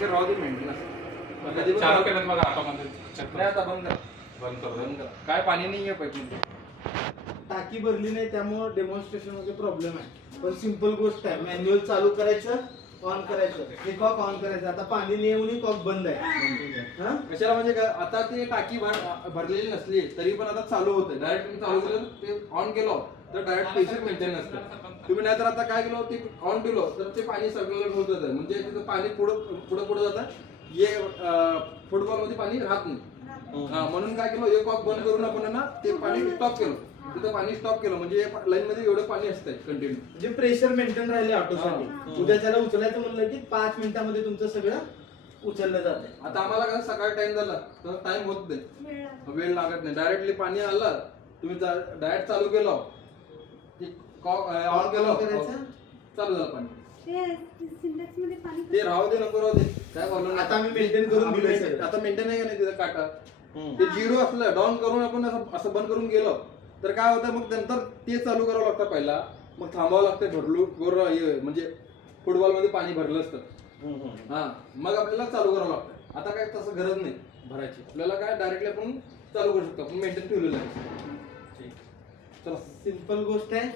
Pressure राहू दे maintenance. कधी पण चालू केलं बघा आतामध्ये नाही, आता बंद करा. बंद करू. बंद करा. काय पाणी नाहीये पाईपमध्ये. टाकी भरली नाही त्यामुळे डेमॉन्स्ट्रेशन मध्ये प्रॉब्लेम आहे. पण सिंपल गोष्ट आहे, मॅन्युअल चालू करायचं, ऑन करायचं, हे कॉक ऑन करायचं. आता पाणी नाही येऊन कॉक बंद आहे. हा? कशाला म्हणजे काय, आता ते टाकी भरलेली नसली तरी पण आता चालू होते. डायरेक्ट तुम्ही चालू केलं ते ऑन केलं तर डायरेक्ट प्रेशर मेंटेन असतं. तुम्ही नाहीतर आता काय केलं ते ऑन केलं तर ते पाणी सगळं होत जातं. म्हणजे तिथं पाणी पुढं जातं. हे फुटबॉल मध्ये पाणी राहत नाही. म्हणून काय केलं, एक कॉक बंद करून आपण ना ते पाणी स्टॉप केलं. तिथं पाणी स्टॉप केलं म्हणजे लाईन मध्ये एवढं पाणी असतंय कंटिन्यू. म्हणजे प्रेशर मेंटेन राहिले ऑटोसाठी. उद्या त्याला उचलायचं म्हणलं की 5 मिनिटांमध्ये तुमचं सगळं उचललं जाते. आता आम्हाला काय सकाळी टाइम झाला तर टाइम होत नाही, वेळ लागत नाही. डायरेक्टली पाणी आलं, तुम्ही डायरेक्ट चालू केलं, ऑन केलं, चालू झालं पाणी. ते राहू दे नको राहू दे, काय प्रॉब्लेम. आता आम्ही मेंटेन करून दिलं. आता मेंटेन आहे का नाही तिथं काटा. ते झिरो असलं डाऊन करून आपण असं बंद करून गेलो तर काय होतं, मग नंतर ते चालू करावं लागतं पहिला, मग थांबावं लागतं. म्हणजे फुटबॉल मध्ये पाणी भरलं असतं, हा, मग आपल्याला चालू करावं लागतं. आता काय तसं गरज नाही भरायची. आपल्याला काय डायरेक्टली आपण चालू करू शकतो. आपण मेंटेन ठेवलेलं आहे. चला, सिंपल गोष्ट आहे.